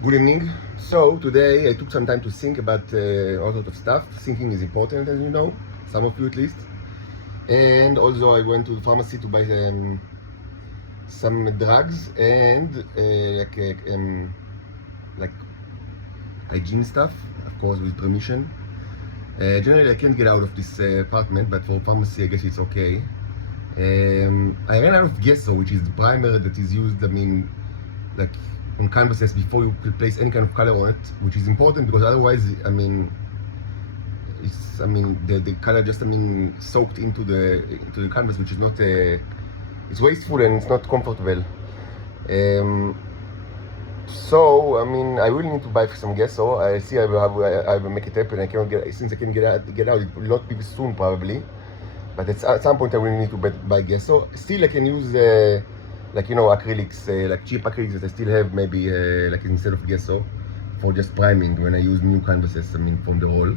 Good evening. So today I took some time to think about all sorts of stuff. Thinking is important, as you know, some of you at least. And also I went to the pharmacy to buy some drugs and like hygiene stuff, of course with permission. Generally I can't get out of this apartment, but for pharmacy I guess it's okay. I ran out of gesso, which is the primer that is used, like on canvases before you place any kind of color on it, which is important because otherwise, the color just, soaked into the canvas, which is not, it's wasteful and it's not comfortable. So, I really need to buy some gesso. I see I will make it happen. I cannot get, since I can get out, it will not be soon probably. But at some point I will need to buy gesso. Still I can use acrylics, like cheap acrylics that I still have, maybe like instead of gesso, for just priming when I use new canvases, from the roll.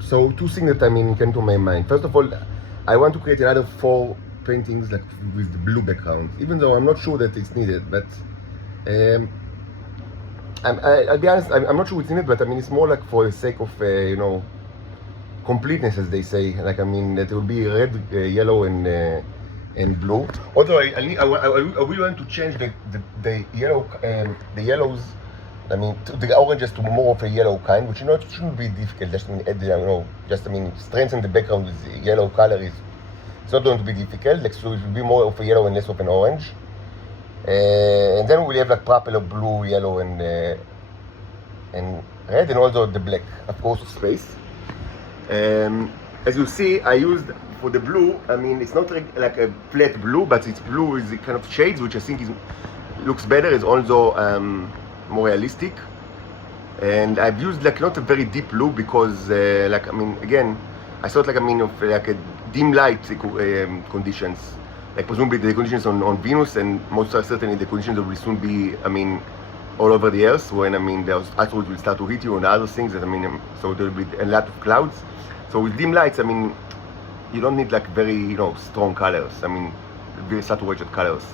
So two things that came to my mind. First of all, I want to create another 4 paintings like with the blue background, even though I'm not sure that it's needed. But I'll be honest, I'm not sure it's needed, but it's more like for the sake of completeness, as they say. Like that it will be red, yellow, and blue. Although I will want to change the yellows. To the oranges to more of a yellow kind, which shouldn't be difficult. Just add strengthen the background with yellow color it's not going to be difficult. Like, so it will be more of a yellow and less of an orange. And then we'll have like purple, blue, yellow, and red, and also the black, of course, of space. As you see, I used for the blue. It's not like a flat blue, but it's blue with the kind of shades, which I think looks better. It's also more realistic. And I've used like not a very deep blue because, again, I thought of like a dim light conditions. Like presumably the conditions on Venus, and most certainly the conditions will soon be, all over the Earth, when the asteroids will start to hit you and other things that so there will be a lot of clouds. So with dim lights, you don't need like very strong colors. Very saturated colors.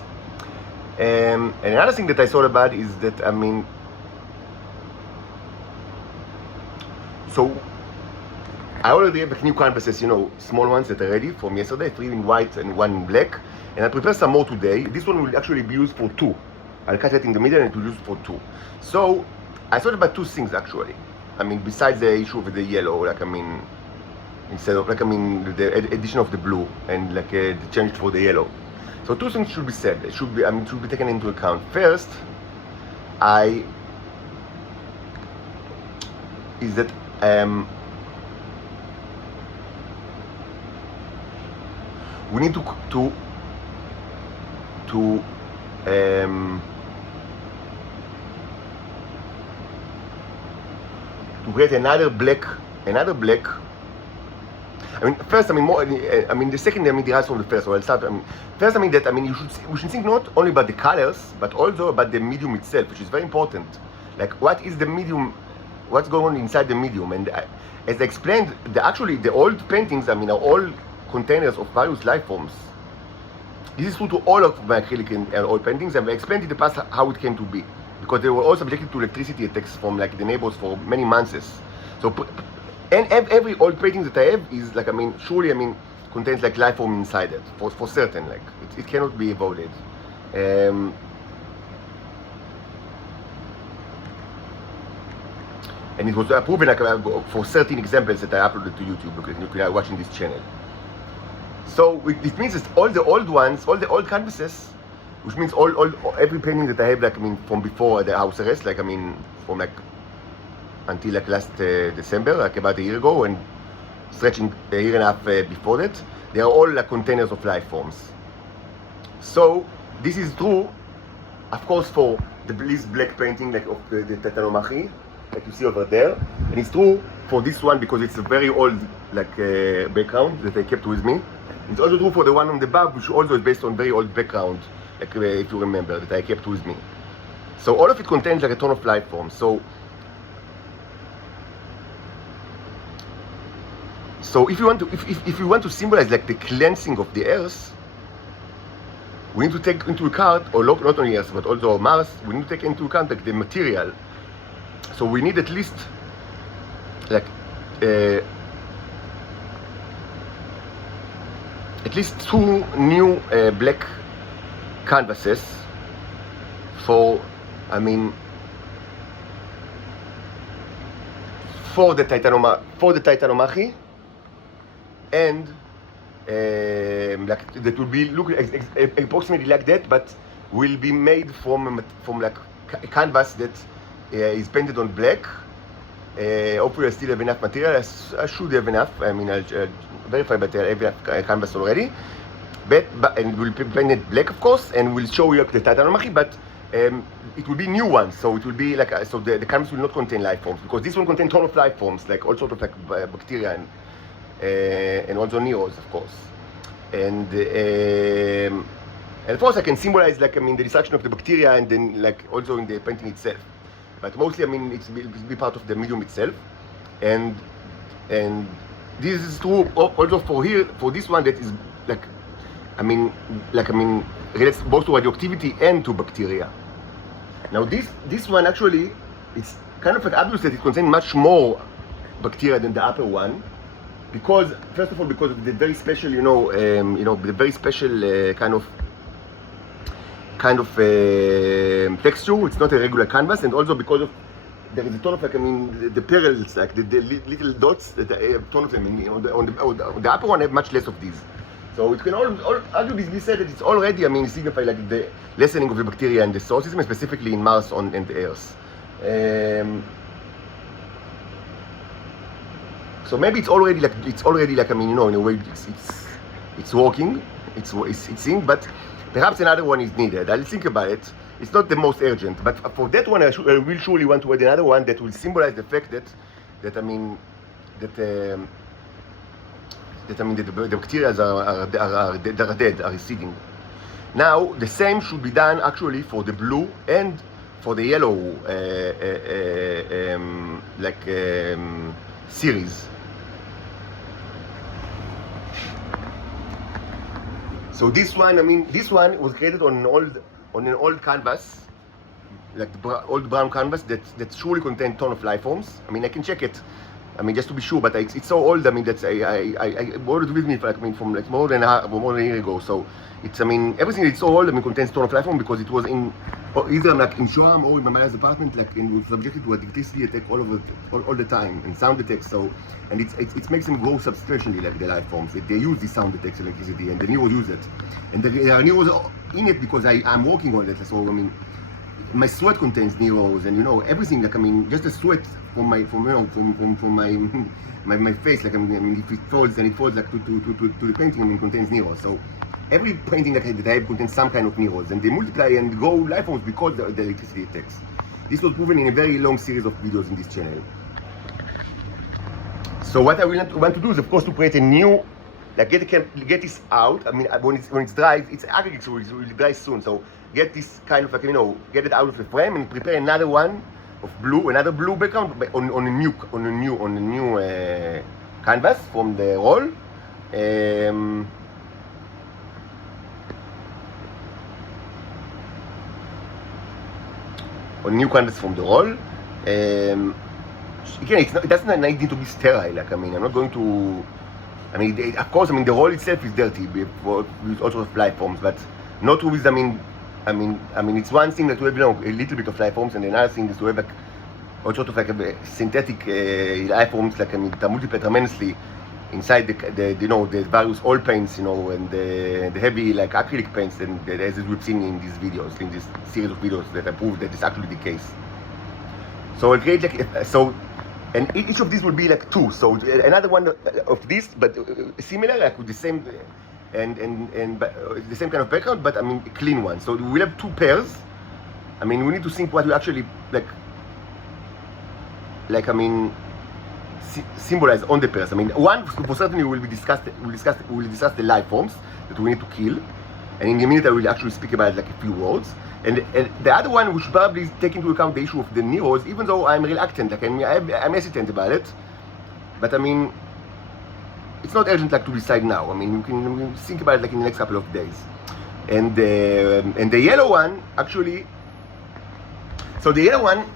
And another thing that I thought about is that so I already have new canvases, small ones that are ready from yesterday, 3 in white and 1 in black, and I prepared some more today. This one will actually be used for 2. I'll cut it in the middle and it will be used for 2. So I thought about 2 things actually. Besides the issue of the yellow, instead of the addition of the blue and the change for the yellow. So 2 things should be said. It should be taken into account. First, is that we need to create another black. First, more. The second, derives from the first. So I'll start. First, we should think not only about the colors, but also about the medium itself, which is very important. Like, what is the medium? What's going on inside the medium? And as I explained, the old paintings, are all containers of various life forms. This is true to all of my acrylic and oil paintings. I've explained in the past how it came to be, because they were all subjected to electricity attacks from the neighbors for many months. So, and every old painting that I have is surely contains life form inside it for certain. It cannot be avoided. And it was proven for certain examples that I uploaded to YouTube, because you are watching this channel. So it means that all the old ones, all the old canvases, which means every painting that I have from before the house arrest, from until last December, about a year ago, and stretching a year and a half before that, they are all containers of life forms. So this is true, of course, for this black painting of the Titanomachi, like you see over there, and it's true for this one because it's a very old background that I kept with me. It's also true for the one on the back, which also is based on very old background, if you remember, that I kept with me. So all of it contains a ton of life forms. So if you want to symbolize the cleansing of the earth, we need to take into account, or not only Earth, but also Mars, we need to take into account like the material. So we need at least like at least 2 new black canvases for, I mean, for the Titanomachi, and like that will be look approximately like that, but will be made from like a canvas that is painted on black. Hopefully I still have enough material. I should have enough. I mean, I'll verify, but I have enough canvas already. But and we'll paint it black, of course, and we'll show you the Titanomachi, but it will be new ones. So it will be like so the canvas will not contain life forms, because this one contains ton of life forms, like all sort of like bacteria and also neos, of course. And of course I can symbolize like, I mean, the destruction of the bacteria, and then like also in the painting itself. But mostly, I mean, it's be part of the medium itself, and this is true also for here, for this one that is like, I mean, relates both to radioactivity and to bacteria. Now this one actually, it's kind of like obvious that it contains much more bacteria than the upper one, because first of all, because of the very special, the very special kind of texture. It's not a regular canvas, and also because of there is a ton of like, I mean, the perils, like the little dots, that a ton of them. On the upper one have much less of these. So it can all arguably be said that it's already, I mean, signify like the lessening of the bacteria and the solar system, specifically in Mars and the Earth. So maybe it's already like, I mean, in a way it's working, it's in, but perhaps another one is needed. I'll think about it. It's not the most urgent, but for that one I will surely want to add another one that will symbolize the fact that the bacteria are dead, are receding. Now the same should be done actually for the blue and for the yellow series. So this one, I mean, this one was created on an old canvas, like the old brown canvas that surely contained a ton of life forms. I mean, I can check it, I mean, just to be sure, but it's so old. I mean, that's I brought it with me, like, I mean, from like more than a year ago. So it's, I mean, everything that's so old, I mean, contains a ton of life form, because it was in either like in Shoam or in my mother's apartment, like, and was subjected to electricity attack all the time, and sound attacks. So, and it makes them grow substantially, like the life forms. They use these sound attacks, electricity, and the neurons use it, and there are neurons in it because I'm working on it. So I mean, my sweat contains neurons, and everything. Like, I mean, just the sweat from my my face. Like, I mean, if it falls, then it falls like to the painting. I mean, contains neurons. So every painting that I have contains some kind of neurons, and they multiply and grow life forms because the electricity attacks. This was proven in a very long series of videos in this channel. So what I want to do is, of course, to create a new, like, get this out. I mean, when it's dry, it's acrylic, so it will dry soon. So get this kind of like, get it out of the frame and prepare another one of blue, another blue background on a new canvas from the roll. On new canvas from the roll. Again, it doesn't need to be sterile. Like, I mean, I'm not going to. I mean, of course, I mean, the roll itself is dirty with all sorts of life forms, but not with. I mean, it's one thing that we have, a little bit of life forms, and another thing is to have like all sorts of like synthetic life forms. Like, I mean, that multiply tremendously inside the various oil paints, and the heavy like acrylic paints, and as we've seen in these videos, in this series of videos that I proved that is actually the case. So I'll create like and each of these will be like 2. So another one of this, but similar, like with the same and the same kind of background, but I mean a clean one. So we'll have 2 pairs. I mean, we need to think what we actually like I mean, symbolize on the pairs. I mean, one for certainly will discuss the life forms that we need to kill, and in a minute I will actually speak about like a few words. And the other one, which probably take into account the issue of the neurons, even though I'm reluctant, like, I mean, I'm hesitant about it, but I mean, it's not urgent like to decide now. I mean, we can think about it like in the next couple of days. And the yellow one actually. So the yellow one,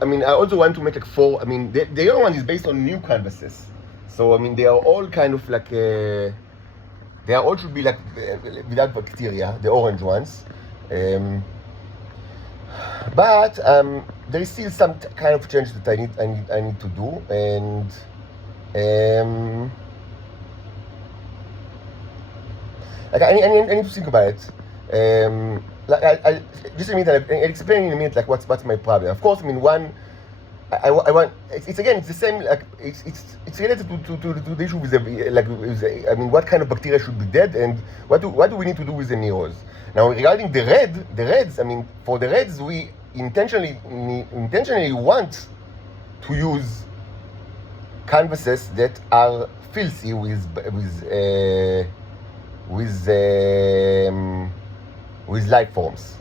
I mean, I also want to make like 4. I mean, the yellow one is based on new canvases. So I mean, they are all kind of like they are all should be like without bacteria, the orange ones. But there is still some kind of change that I need to do, and like I need to think about it. Like I just a minute. I'll explain in a minute like what's my problem. Of course, I mean one. I want it's again it's the same like it's related to the issue with the like with the, I mean what kind of bacteria should be dead and what do we need to do with the neros. Now regarding the reds, I mean for the reds we intentionally want to use canvases that are filthy with life forms.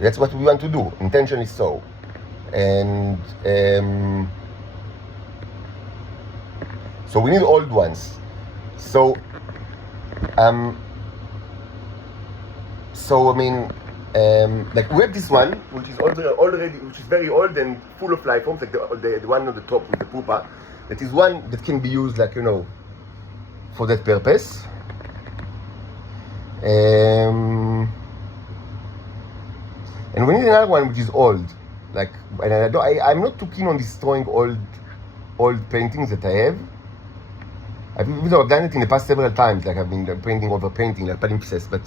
That's what we want to do, intentionally so. And so we need old ones. So I mean, like we have this one, which is already which is very old and full of life forms, like the one on the top with the pupa. That is one that can be used, like for that purpose. And we need another one which is old, like, and I'm not too keen on destroying old paintings that I have. I've done it in the past several times, like I've been painting over painting, like palimpsests, but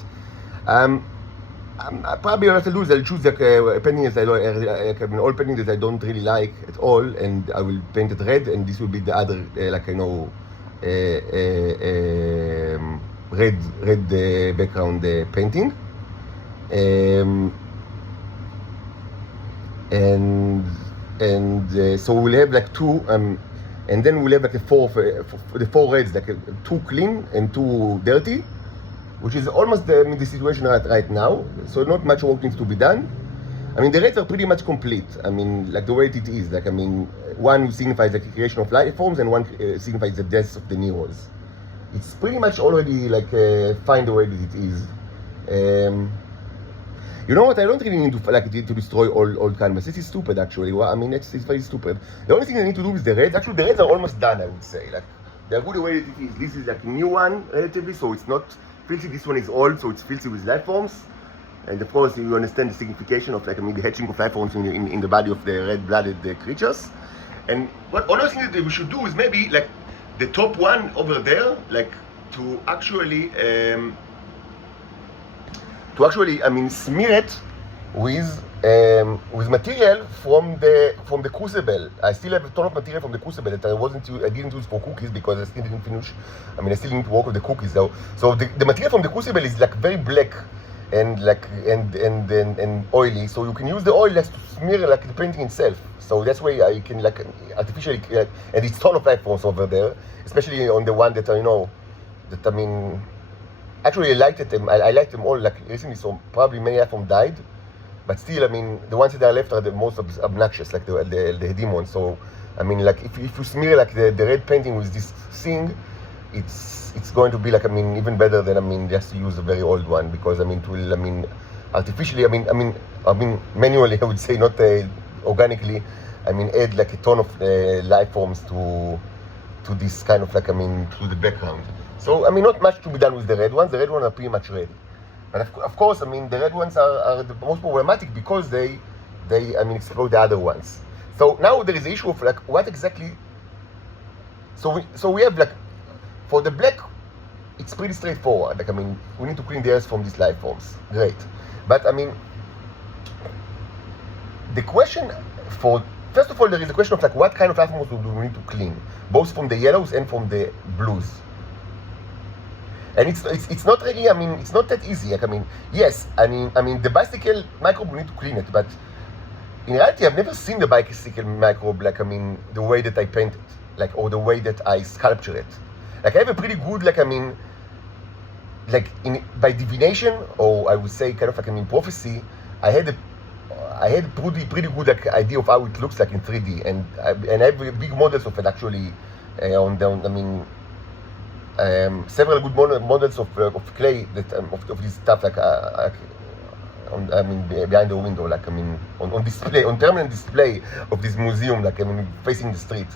probably what I'll do is I'll choose like a painting that I don't, like an old painting that I don't really like at all, and I will paint it red, and this will be the other, red background painting. So we'll have like 2, and then we'll have like the 4 reds, like 2 clean and 2 dirty, which is almost the situation right now. So not much work needs to be done. I mean, the reds are pretty much complete. I mean, like the way it is. Like I mean, one signifies the creation of life forms, and one signifies the death of the neros. It's pretty much already like fine the way that it is. You know what? I don't really need to destroy all canvas. This is stupid, actually. Well, I mean, it's very stupid. The only thing I need to do is the reds. Actually, the reds are almost done, I would say. Like, they're good the way that it is. This is like a new one, relatively, so it's not filthy. This one is old, so it's filthy with life forms. And of course, you understand the signification of, like, I mean, the hatching of life forms in the body of the red-blooded creatures. And what another thing that we should do is maybe, like, the top one over there, like, to actually, I mean, smear it with material from the crucible. I still have a ton of material from the crucible that I didn't use for cookies because I still didn't finish. I mean, I still need to work with the cookies though. So the material from the crucible is like very black and like and oily. So you can use the oil just to smear like the painting itself. So that's why I can like artificially and it's ton of life forms over there, especially on the one that I know that I mean. Actually, I liked them. I liked them all. Like recently, so probably many of them died, but still, I mean, the ones that are left are the most obnoxious, like the demons. So, I mean, like if you smear like the red painting with this thing, it's going to be like I mean even better than I mean just to use a very old one because I mean it will I mean artificially I mean manually I would say not organically I mean add like a ton of life forms to this kind of like I mean to the background. So, I mean, not much to be done with the red ones. The red ones are pretty much ready. But of course, I mean, the red ones are the most problematic because they I mean, explode the other ones. So now there is the issue of like, what exactly... So we have like, for the black, it's pretty straightforward. Like, I mean, we need to clean the earth from these life forms. Great. But, I mean, the question for... First of all, there is the question of like, what kind of life forms do we need to clean? Both from the yellows and from the blues. And it's not really, I mean, it's not that easy. Like, I mean, yes, I mean, the bicycle microbe, we need to clean it, but in reality, I've never seen the bicycle microbe, like, I mean, the way that I paint it, like, or the way that I sculpture it. Like, I have a pretty good, like, I mean, like, by divination, or I would say, kind of like, I mean, prophecy, I had pretty good like, idea of how it looks like in 3D, and I have big models of it, actually, I mean, several good models of clay that of this stuff behind the window, on display, on permanent display of this museum, facing the street,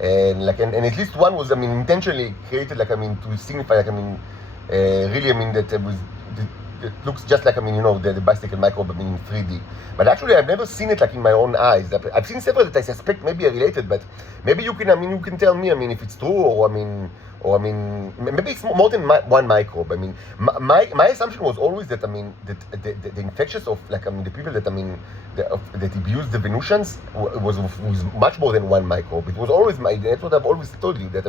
and at least one was intentionally created to signify really that it was. It looks just like the bicycle microbe in 3D, but actually I've never seen it in my own eyes. I've seen several that I suspect maybe are related, but maybe you can tell me if it's true or maybe it's more than one microbe. My assumption was always that that the infectious of the people that that abused the Venusians was much more than one microbe. It was always that's what I've always told you, that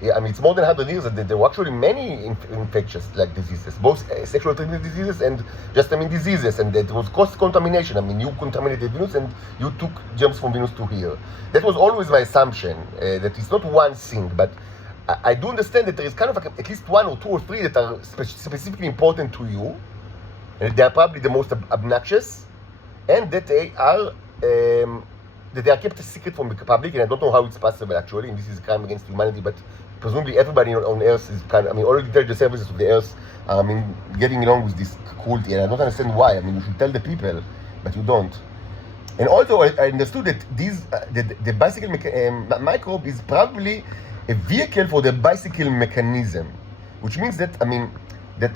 it's more than 100 years that there were actually many infectious diseases, both sexual transmitted diseases and just diseases, and that it was cross contamination. You contaminated Venus and you took germs from Venus to here. That was always my assumption, that it's not one thing, but I do understand that there is kind of at least one or two or three that are specifically important to you, and they are probably the most obnoxious, and that they are kept a secret from the public, and I don't know how it's possible actually, and this is a crime against humanity, but presumably everybody on Earth is all the intelligence services of the Earth are getting along with this cruelty, and I don't understand why. You should tell the people, but you don't. And also I understood that the bicycle microbe is probably a vehicle for the bicycle mechanism, which means that that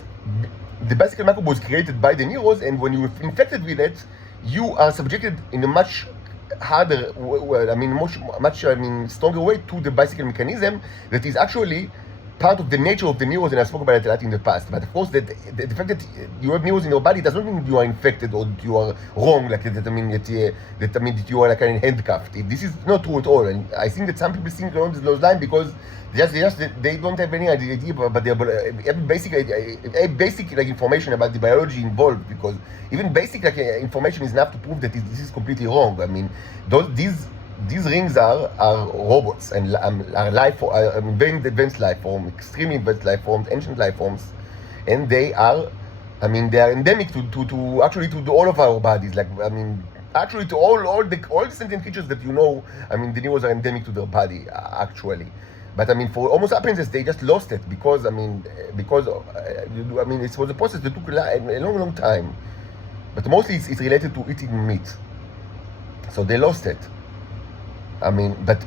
the bicycle microbe was created by the neurons, and when you are infected with it, you are subjected in a much harder, much stronger way to the bicycle mechanism that is actually part of the nature of the neurons, and I spoke about it a lot in the past. But of course, the fact that you have neurons in your body does not mean you are infected or you are wrong, that you are handcuffed. This is not true at all, and I think that some people think along those lines because they don't have any idea about basic information about the biology involved, because even basic information is enough to prove that this is completely wrong. These rings are robots and are very advanced life forms, extremely advanced life forms, ancient life forms, and they are endemic to actually to all of our bodies. Actually to all the sentient creatures that the neurons are endemic to their body actually. But for Homo sapiens, they just lost it because it was a process that took a long time. But mostly it's related to eating meat, so they lost it. But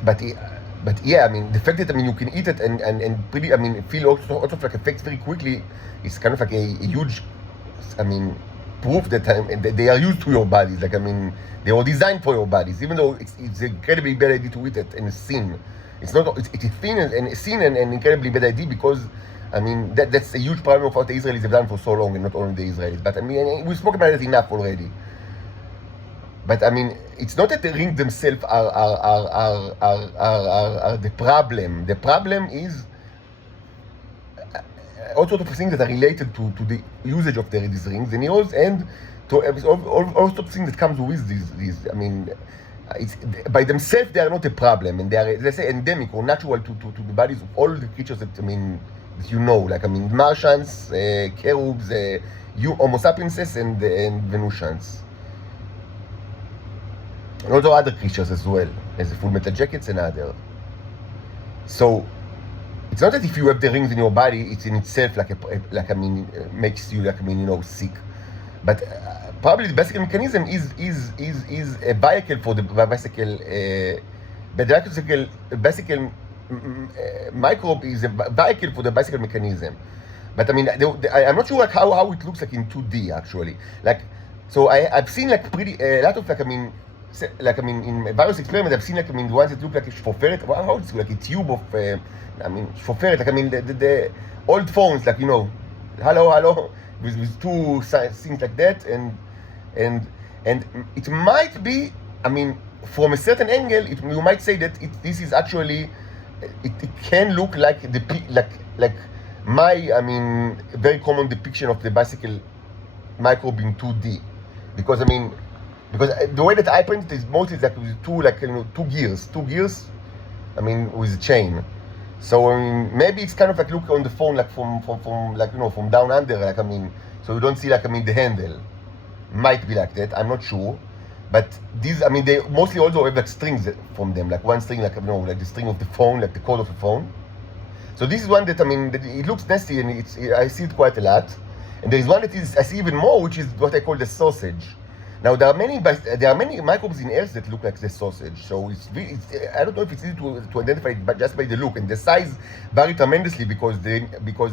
yeah, the fact that you can eat it and pretty feel also effects very quickly is kind of a huge proof that they are used to your bodies. They were designed for your bodies, even though it's an incredibly bad idea to eat it and it's sin. It's a thin and sin and incredibly bad idea, because that's a huge problem of what the Israelis have done for so long, and not only the Israelis. But we spoke about it enough already. But it's not that the rings themselves are the problem. The problem is all sorts of things that are related to the usage of these rings, the neurons, and to all sorts of things that comes with these. It's by themselves they are not a problem, and they are, let's say, endemic or natural to the bodies of all the creatures that Martians, cherubs, Homo sapienses, and Venusians. And also other creatures as well, as the Full Metal Jackets and other. So it's not that if you have the rings in your body, it's in itself makes you sick. But probably the bicycle mechanism is a vehicle for the bicycle. Bicycle microbe is a vehicle for the bicycle mechanism. But I'm not sure how it looks in 2D actually. So I've seen a lot of in various experiments I've seen the ones that look like a shoferet. How it's like a tube of shoferet. The old phones, hello, with two things like that, and it might be. From a certain angle, you might say that this is actually. It can look like my very common depiction of the bicycle microbe in 2D, because the way that I print it is mostly with two gears, with a chain. So maybe it's kind of look on the phone from down under, so you don't see the handle. Might be like that, I'm not sure. But these, they mostly also have strings from them, one string, the string of the phone, the cord of the phone. So this is one that, I mean, that it looks nasty, and I see it quite a lot. And there is one that is, I see even more, which is what I call the sausage. Now there are many microbes in Earth that look like the sausage. So I don't know if it's easy to identify it, but just by the look, and the size vary tremendously because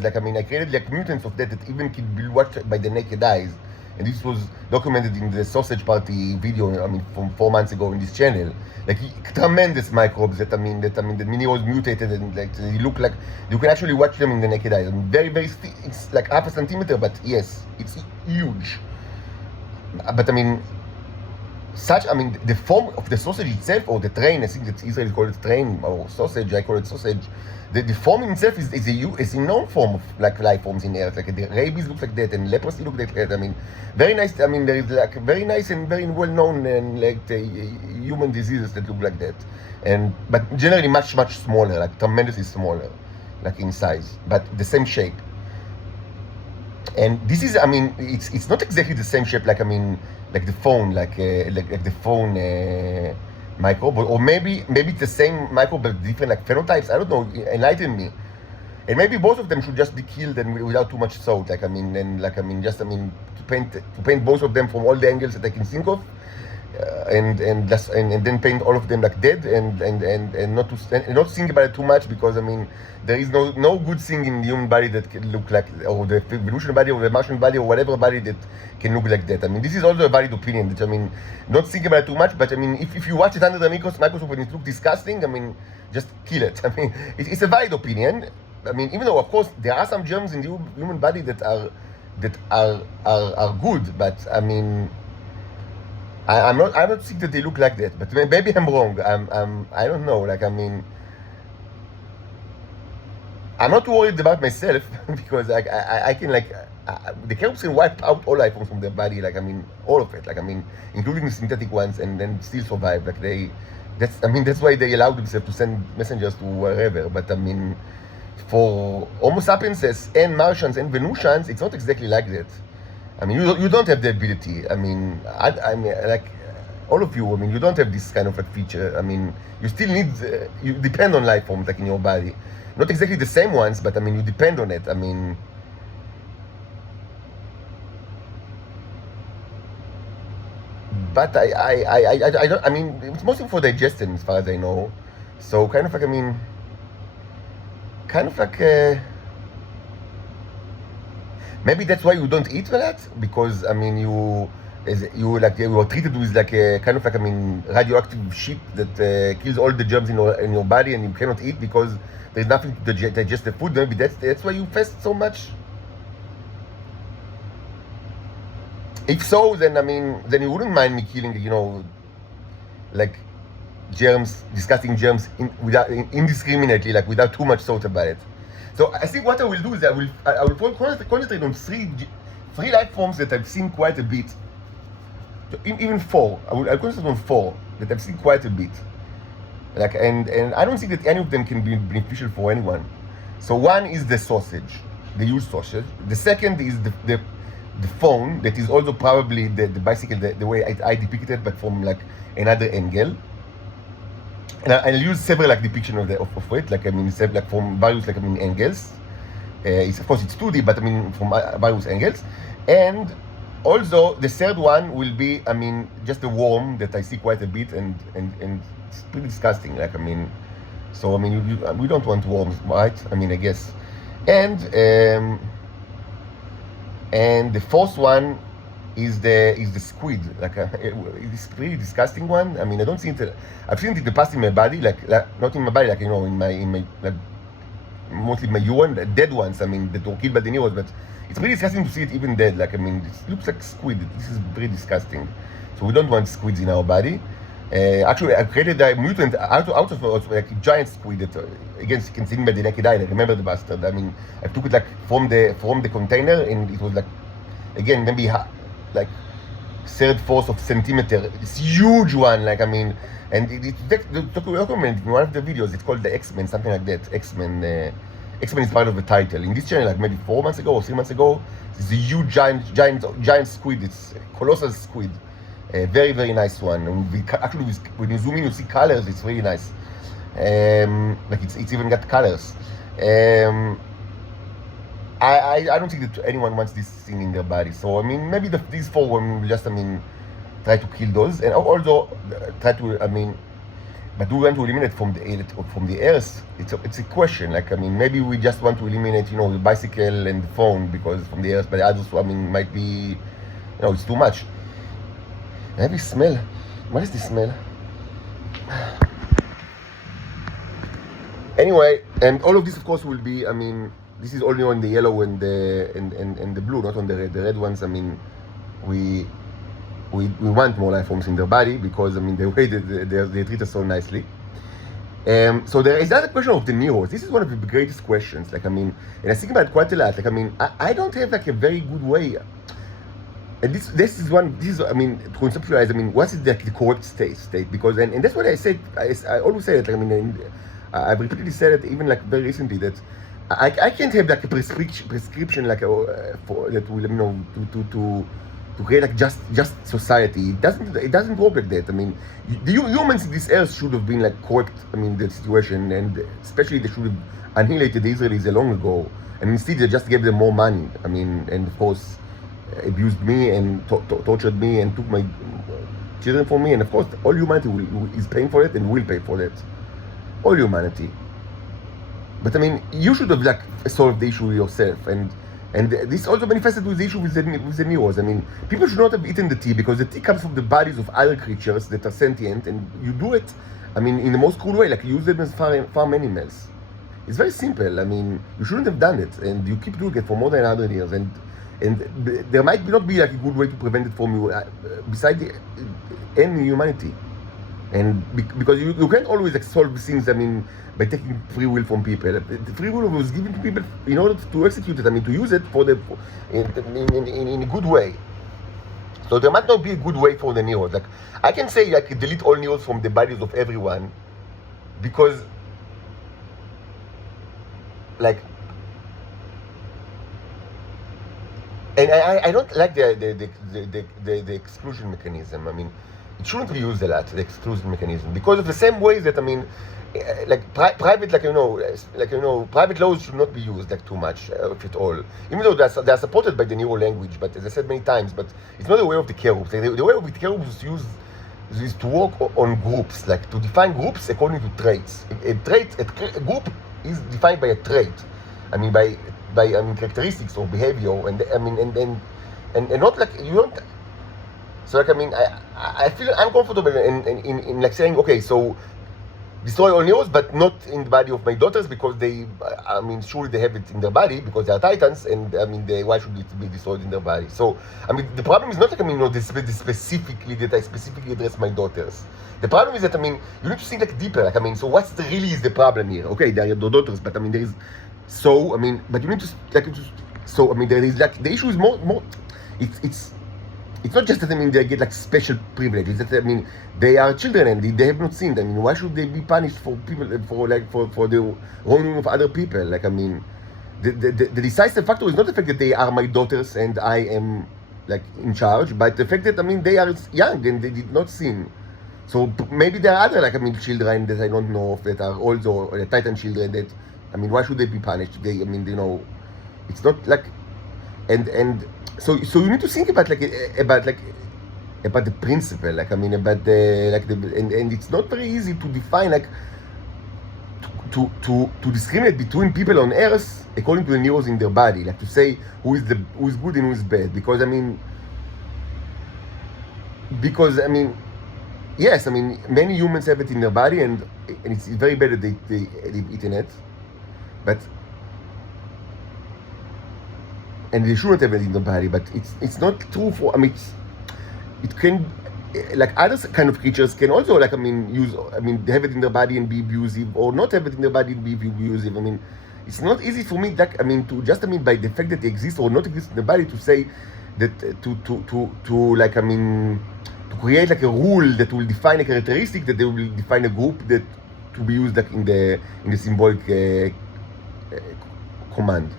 like, I mean, I created like mutants of that even can be watched by the naked eyes. And this was documented in the sausage party video, I mean, from 4 months ago in this channel. Like tremendous microbes that, I mean, the minerals mutated, and like they look like you can actually watch them in the naked eye. I mean, very, very it's like half a centimeter, but yes, it's huge. But I mean, the form of the sausage itself, or the train, I think that Israel calls it train, or sausage, I call it sausage. The form in itself is a known form of like life forms in Earth. Like the rabies looks like that, and leprosy looks like that. I mean, very nice. I mean, there is like very nice and very well known and like human diseases that look like that, but generally much smaller, like tremendously smaller, like in size, but the same shape. And this is, I mean, it's not exactly the same shape, like, I mean, like the phone, like the phone microbe, or maybe it's the same microbe but different like phenotypes. I don't know. Enlighten me. And maybe both of them should just be killed and without too much thought. Like, I mean, and like, I mean, just, I mean, to paint both of them from all the angles that I can think of, and then paint all of them like dead, and not think about it too much, because I mean, there is no good thing in the human body that can look like, or the evolution body or the Martian body or whatever body that can look like that. I mean, this is also a valid opinion. That, I mean, not think about it too much, but I mean, if you watch it under the microscope and it looks disgusting, I mean, just kill it. I mean, it's a valid opinion. I mean, even though of course there are some germs in the human body that are good, but I mean, I don't think that they look like that. But maybe I'm wrong. I don't know. Like, I mean, I'm not worried about myself because I can like the microbes can wipe out all life forms from their body. Like, I mean, all of it. Like, I mean, including the synthetic ones, and then still survive. Like that's why they allow themselves to send messengers to wherever. But I mean, for Homo sapienses and Martians and Venusians, it's not exactly like that. I mean, you don't have the ability. I mean, I mean, like all of you. I mean, you don't have this kind of a feature. I mean, you still need. You depend on life forms like in your body, not exactly the same ones, but I mean, you depend on it. I mean, but I don't. I mean, it's mostly for digestion, as far as I know. So kind of like, I mean, kind of like. Maybe that's why you don't eat a lot, because I mean you were treated with like a kind of like, I mean, radioactive shit that kills all the germs in your body, and you cannot eat because there's nothing to digest the food. Maybe that's why you fast so much. If so, then I mean, then you wouldn't mind me killing, you know, like germs, disgusting germs, indiscriminately, like without too much thought about it. So I think what I will do is I will concentrate on three life forms that I've seen quite a bit. So even 4. I'll concentrate on 4 that I've seen quite a bit. Like, and I don't think that any of them can be beneficial for anyone. So one is the sausage, the used sausage. The second is the phone, that is also probably the bicycle, the way I depicted it, but from like another angle. And I'll use several like depiction of it, like, I mean, like from various, like, I mean, angles. It's of course it's 2D, but I mean from various angles. And also the third one will be, I mean, just a worm that I see quite a bit, and it's pretty disgusting. Like, I mean, so I mean, we don't want worms, right? I mean, I guess. And the fourth one is the squid, like it's pretty disgusting one. I mean, I don't see it. I've seen it in the past in my body, like not in my body, like, you know, in my like, mostly my urine, dead ones. I mean, that were killed by the needles, but it's pretty disgusting to see it even dead. Like, I mean, it looks like squid. This is pretty disgusting. So we don't want squids in our body. Actually, I created a mutant out of like a giant squid that, again, you can see by the naked eye. I remember the bastard. I mean, I took it like from the container, and it was like, again, maybe like 1/3 of centimeter. It's huge one. Like, I mean, and it's documented in one of the videos. It's called the X-Men, something like that. X-Men is part of the title. In this channel, like maybe 4 months ago or 3 months ago, it's a huge giant squid. It's a colossal squid. A very, very nice one. And actually, when you zoom in, you see colors. It's really nice. Like, it's even got colors. Um, I don't think that anyone wants this thing in their body. So I mean, maybe these four women will just, I mean, try to kill those, and also try to, I mean, but do we want to eliminate from the earth? It's a question. Like, I mean, maybe we just want to eliminate, you know, the bicycle and the phone because from the earth, but others, I mean, might be, you know, it's too much. Heavy smell. What is this smell? Anyway, and all of this, of course, will be, I mean, this is only on the yellow and the blue, not on the red. The red ones, I mean, we want more life forms in their body because, I mean, the way they treat us so nicely. So there is another question of the neros. This is one of the greatest questions. Like, I mean, and I think about it quite a lot. Like, I mean, I don't have like a very good way. And this is I mean, to conceptualize, I mean, what is like the correct state? Because, and that's what I said, I always say it, like, I mean, I've repeatedly said it even like very recently, that I can't have like a prescription like for that will, you know, to create like just society. It doesn't work like that. I mean, the humans in this earth should have been like correct, I mean, the situation, and especially they should have annihilated the Israelis long ago, and instead they just gave them more money. I mean, and of course abused me and tortured me and took my children from me, and of course all humanity is paying for it and will pay for that. All humanity. But I mean, you should have like solved the issue yourself, and this also manifested with the issue with the neros. I mean, people should not have eaten the tea because the tea comes from the bodies of other creatures that are sentient, and you do it, I mean, in the most cruel way, like you use them as farm animals. It's very simple. I mean, you shouldn't have done it, and you keep doing it for more than 100 years, and there might not be like a good way to prevent it from you, beside the end humanity. And because you can't always like solve things, I mean, by taking free will from people. The free will was given to people in order to execute it, I mean, to use it in a good way. So there might not be a good way for the neros. Like, I can say like delete all neros from the bodies of everyone, because like, and I don't like the exclusion mechanism. I mean, it shouldn't be used a lot, the exclusion mechanism, because of the same way that, I mean, like private, like, you know, private laws should not be used like too much, if at all. Even though they're supported by the neuro language, but as I said many times, but it's not the way of the cherubs. The way of the cherubs is to work on groups, like to define groups according to traits. A group is defined by a trait. I mean, by I mean characteristics or behavior, and I mean, and not like you don't. So like, I mean, I feel uncomfortable in like saying, okay, so destroy all neros, but not in the body of my daughters, because they, I mean, surely they have it in their body because they are titans, and I mean, why should it be destroyed in their body? So, I mean, the problem is not like, I mean, you know, specifically that I specifically address my daughters. The problem is that, I mean, you need to think like deeper. Like, I mean, so what's really is the problem here? Okay, they are your daughters, but I mean, there is, so I mean, but you need to like, so I mean, there is like the issue is more. It's not just that, I mean, they get like special privileges. That, I mean, they are children and they have not sinned. I mean, why should they be punished for people for the wrongdoing of other people? Like, I mean, the decisive factor is not the fact that they are my daughters and I am like in charge, but the fact that, I mean, they are young and they did not sin. So maybe there are other, like, I mean, children that I don't know of that are also Titan children that, I mean, why should they be punished? I mean, you know, it's not like, and so you need to think about the principle, like, I mean, about and it's not very easy to define, like, to discriminate between people on Earth according to the neros in their body, like to say who is good and who is bad, because I mean, yes, I mean, many humans have it in their body, and it's very bad that they've eaten it, but. And they shouldn't have it in the body, but it's not true for, I mean, it can, like other kind of creatures can also, like, I mean, have it in their body and be abusive, or not have it in their body and be abusive. I mean, it's not easy for me, that, I mean, to just, I mean, by the fact that they exist or not exist in the body, to say that, to like, I mean, to create like a rule that will define a characteristic, that they will define a group that to be used like in the symbolic command.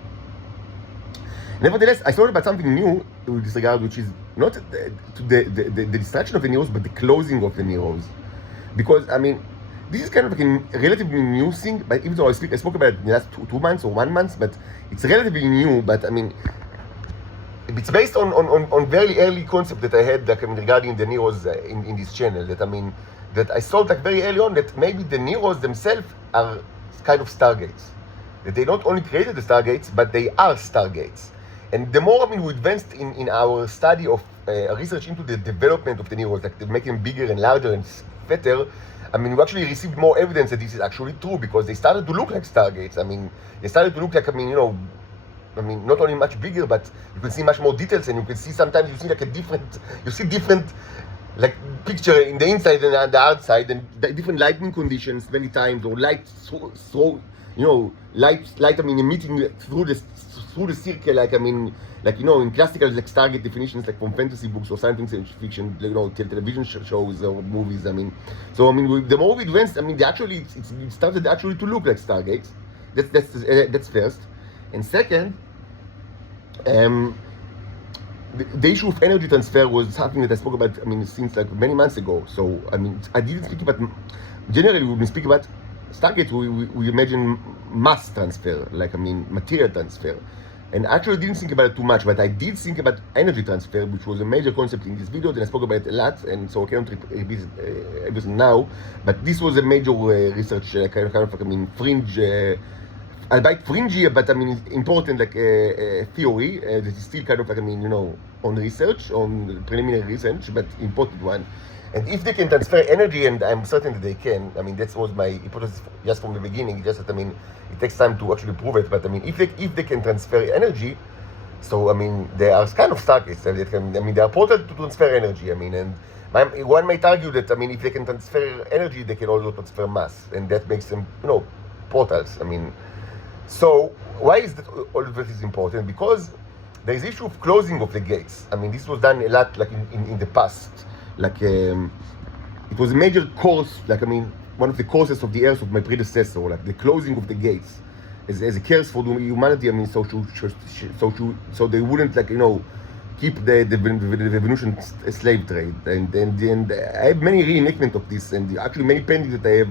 Nevertheless, I thought about something new with this regard, which is not the destruction of the neros, but the closing of the neros. Because, I mean, this is kind of like a relatively new thing, but even though I spoke about it in the last 2 months or 1 month, but it's relatively new. But I mean, it's based on very early concept that I had, like, I mean, regarding the Neros in this channel. That I mean, that I thought like very early on that maybe the Neros themselves are kind of stargates. That they not only created the stargates, but they are stargates. And the more I mean we advanced in our study of research into the development of the Neros, like making them bigger and larger and fatter, I mean, we actually received more evidence that this is actually true because they started to look like stargates. I mean, they started to look like, I mean, you know, I mean, not only much bigger, but you can see much more details, and you can see sometimes you see like different like picture in the inside and on the outside, and different lighting conditions many times, or light so you know, light I mean emitting through the circle, like I mean, like, you know, in classical like Stargate definitions, like from fantasy books or science fiction, you know, television shows or movies. I mean, so I mean, the more we advanced, I mean, it started actually to look like Stargates. That's first, and second, the issue of energy transfer was something that I spoke about, I mean, since like many months ago. So I mean, I didn't speak about, generally when we speak about Stargate, we imagine mass transfer, like, I mean, material transfer. And actually didn't think about it too much, but I did think about energy transfer, which was a major concept in this video, and I spoke about it a lot, and so I cannot revisit everything now. But this was a major research, kind of like, I mean, fringe, albeit fringy, but I mean, important, like theory that is still kind of like, I mean, you know, on research, on preliminary research, but important one. And if they can transfer energy, and I'm certain that they can, I mean, that was my hypothesis just from the beginning, just that, I mean, it takes time to actually prove it, but I mean, if they can transfer energy, so I mean, they are kind of stargates. I mean, they are portal to transfer energy, I mean, and one might argue that, I mean, if they can transfer energy, they can also transfer mass, and that makes them, you know, portals. I mean, so why is that all of this is important? Because there is issue of closing of the gates. I mean, this was done a lot, like in the past. Like, it was a major course, like, I mean, one of the courses of the Earth of my predecessor, like the closing of the gates, as a curse for the humanity. I mean, so they wouldn't, like, you know, keep the Venusian slave trade. And I have many reenactment of this, and actually many paintings that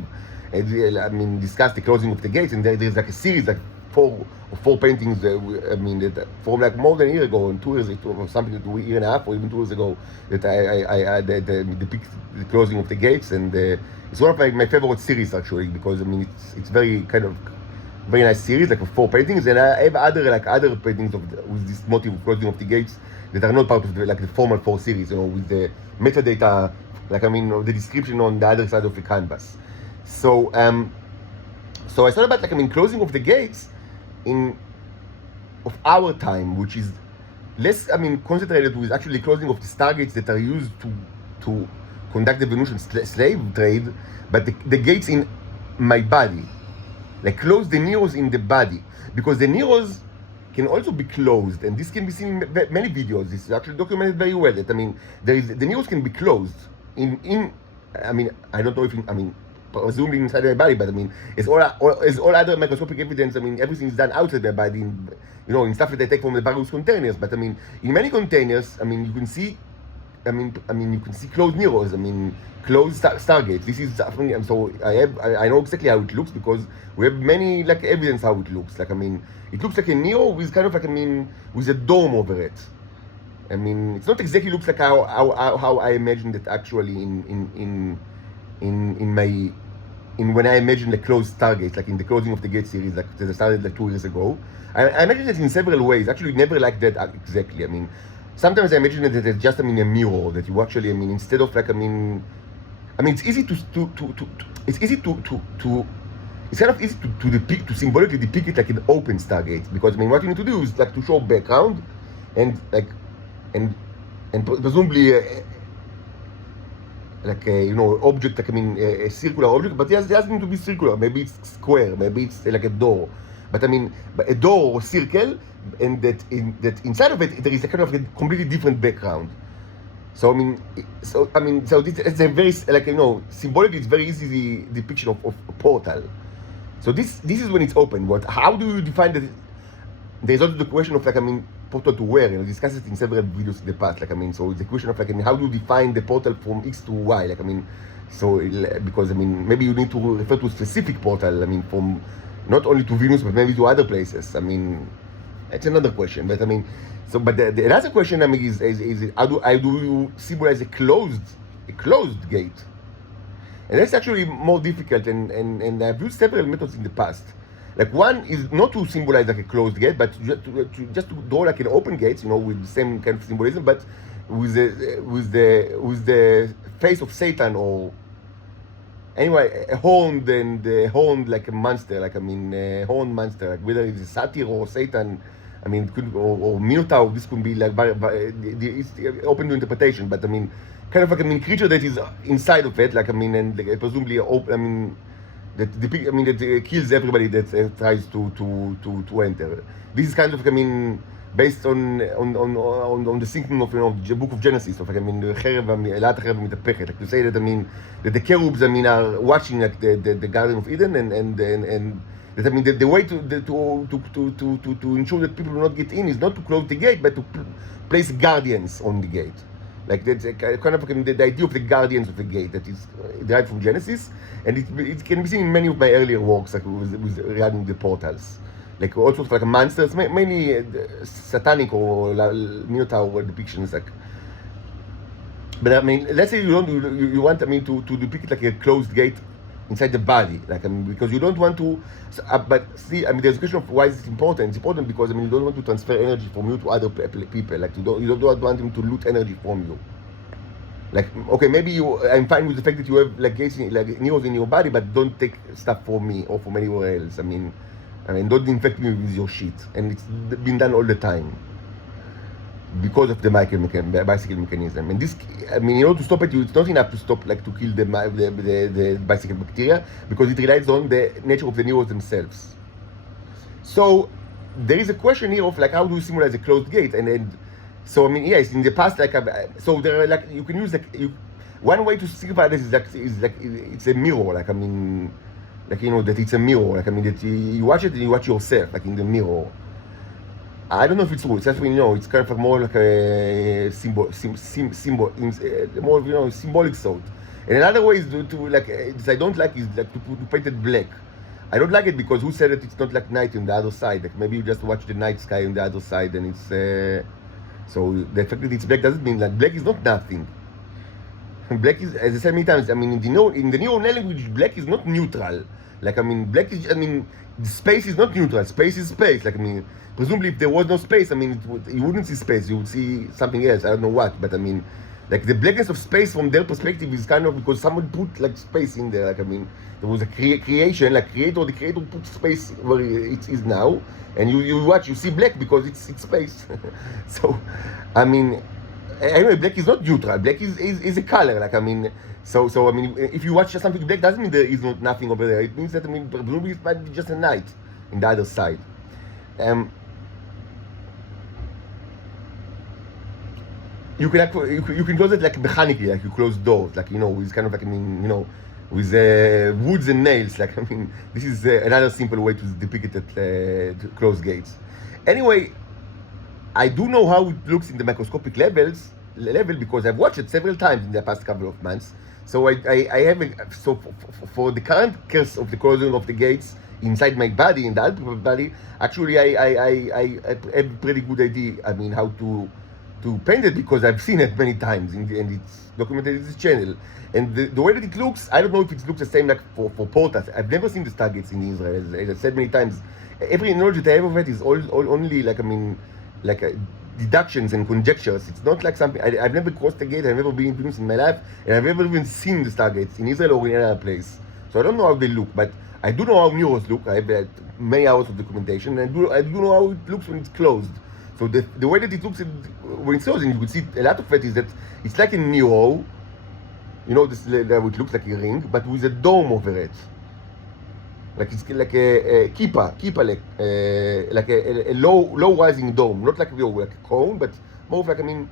I mean, discussed the closing of the gates, and there's like a series, like four paintings, I mean, that from like more than a year ago, and 2 years ago, or something, a year and a half, or even 2 years ago, that I depict the closing of the gates, and it's one of my favorite series actually, because I mean, it's very kind of very nice series, like 4 paintings, and I have other paintings with this motive of closing of the gates that are not part of the formal 4 series, you know, with the metadata, like, I mean, the description on the other side of the canvas. So so I thought about, like, I mean, closing of the gates of our time, which is less, I mean, concentrated with actually closing of the stargates that are used to conduct the Venusian slave trade, but the gates in my body, like close the Neros in the body, because the Neros can also be closed, and this can be seen in many videos. This is actually documented very well. That, I mean, the Neros can be closed in I mean, I don't know if presumably inside their body, but I mean, as all other microscopic evidence, I mean, everything is done outside their body, you know, in stuff that they take from the various containers. But I mean, in many containers, I mean, you can see, I mean, you can see closed Neros. I mean, closed stargates. This is something, and so I know exactly how it looks, because we have many, like, evidence how it looks. Like, I mean, it looks like a Nero with kind of like, I mean, with a dome over it. I mean, it's not exactly looks like how I imagined it actually when I imagined the closed stargates, like in the closing of the gate series, like that I started like 2 years ago. I imagined it in several ways. Actually, never like that exactly. I mean, sometimes I imagine that it's just, I mean, a mirror that you actually, I mean, instead of like, I mean, it's easy it's kind of easy to depict, to symbolically depict it like an open stargate, because I mean, what you need to do is like to show background and like and presumably like a, you know, object, like, I mean, a circular object, but it doesn't need to be circular. Maybe it's square, maybe it's like a door. But I mean, a door or circle, and that inside of it there is a kind of a completely different background. So I mean, so this it's a very, like, you know, symbolically it's very easy depiction of a portal. So this is when it's open. How do you define that? There's also the question of, like, I mean, portal to where, you know, discussed it in several videos in the past. Like, I mean, so it's the question of, like, I mean, how do you define the portal from X to Y? Like, I mean, So because I mean maybe you need to refer to a specific portal. I mean from not only to Venus but maybe to other places. I mean that's another question. But I mean so but the other question I mean is how do you symbolize a closed gate? And that's actually more difficult, and I've used several methods in the past. Like one is not to symbolize like a closed gate, but just to draw like an open gate, you know, with the same kind of symbolism, but with the face of Satan, or anyway a horned like a monster, like I mean a horned monster, like whether it's a satyr or Satan. I mean, it could, or Minotaur. This could be like it's open to interpretation, but I mean, kind of like I mean, creature that is inside of it, like I mean, and presumably open. I mean, that kills everybody that tries to enter. This is kind of, I mean, based on the thinking of, you know, the book of Genesis, of like, I mean, like to say that I mean that the cherubs, I mean, are watching like the Garden of Eden, and that I mean the way to ensure that people do not get in is not to close the gate, but to place guardians on the gate. Like that's kind of the idea of the guardians of the gate that is derived from Genesis, and it can be seen in many of my earlier works, like with regarding the portals, like all sorts of like monsters, mainly satanic or Minotaur depictions, like. But I mean, let's say you want I mean to depict it like a closed gate inside the body, like I mean, because you don't want to. But see, I mean, there's a question of why is it important. It's important because I mean, you don't want to transfer energy from you to other people. Like you don't want them to loot energy from you. Like okay, maybe I'm fine with the fact that you have like gates, like neurons in your body, but don't take stuff from me or from anywhere else. I mean, don't infect me with your shit. And it's been done all the time because of the bicycle mechanism. And this, I mean, in order to stop it, it's not enough to stop, like to kill the bicycle bacteria, because it relies on the nature of the neurons themselves. So there is a question here of like how do you symbolize a closed gate, and so I mean yes, in the past like so there are like you can use like one way to simplify this is like it's a mirror, like I mean, like you know that it's a mirror, like I mean that you watch it and you watch yourself like in the mirror. I don't know if it's true. It's actually, you know, it's kind of more like a more, you know, symbolic thought. And another way is to like, I don't like is like to paint it black. I don't like it because who said that it's not like night on the other side? Like maybe you just watch the night sky on the other side, and it's so the fact that it's black doesn't mean like black is not nothing. Black is, as I said many times, I mean in the neural language, black is not neutral. Like I mean, black is, I mean, space is not neutral. Space is space. Like I mean, presumably if there was no space, I mean, you wouldn't see space. You would see something else. I don't know what, but I mean, like the blackness of space from their perspective is kind of because someone put like space in there. Like I mean, there was a creation, like the creator put space where it is now, and you watch, you see black because it's space. So, I mean, anyway, black is not neutral. Black is a color. Like I mean. So I mean, if you watch something black, doesn't mean there is nothing over there. It means that I mean, presumably it might be just a night in the other side. You can close it like mechanically, like you close doors, like you know, with kind of like I mean, you know, with woods and nails. Like I mean, this is another simple way to depict it at to close gates. Anyway, I do know how it looks in the microscopic level because I've watched it several times in the past couple of months. So I have so for the current case of the closing of the gates inside my body, in the other people's body, actually I have a pretty good idea. I mean how to paint it because I've seen it many times and it's documented in this channel. And the way that it looks, I don't know if it looks the same like for portals. I've never seen the stargates in Israel, as I said many times. Every knowledge that I have of it is all only like I mean like deductions and conjectures. It's not like something. I've never crossed the gate. I've never been in Venus in my life, and I've never even seen the stargates in Israel or in any other place. So I don't know how they look, but I do know how neurons look. I have many hours of documentation, and I do know how it looks when it's closed. So the way that it looks when it's closed, and you can see a lot of it is that it's like a neuro. You know, this how it looks like a ring, but with a dome over it. Like it's like a kippah, like a low rising dome, not like like a cone, but more like I mean,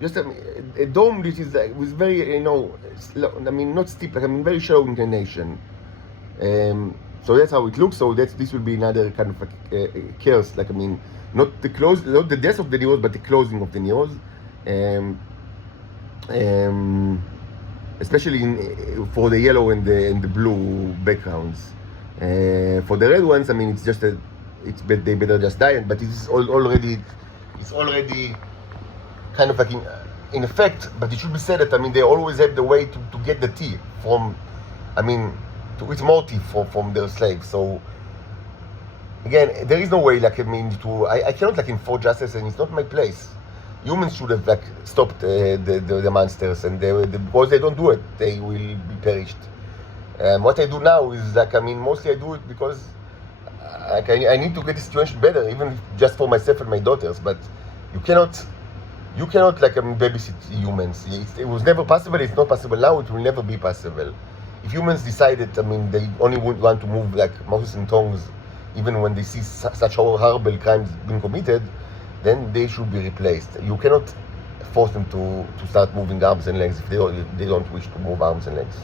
just a dome which is like with very I mean not steep, like I mean very shallow inclination. So that's how it looks. So this will be another kind of like curse, like I mean not the death of the neurons, but the closing of the neurons. especially for the yellow and the blue backgrounds. For the red ones, I mean, it's just they better just die. But it's already kind of like in effect. But it should be said that, I mean, they always have the way to get the tea from, I mean, to eat more tea from their slaves. So again, there is no way, like, I mean, I cannot like enforce justice, and it's not my place. Humans should have like stopped the monsters, and because they don't do it, they will be perished. What I do now is like, I mean, mostly I do it because I need to get the situation better, even just for myself and my daughters. But you cannot like babysit humans. It was never possible. It's not possible now. It will never be possible. If humans decided, I mean, they only would want to move like mouse and tongues, even when they see such horrible crimes being committed, then they should be replaced. You cannot force them to start moving arms and legs if they don't wish to move arms and legs.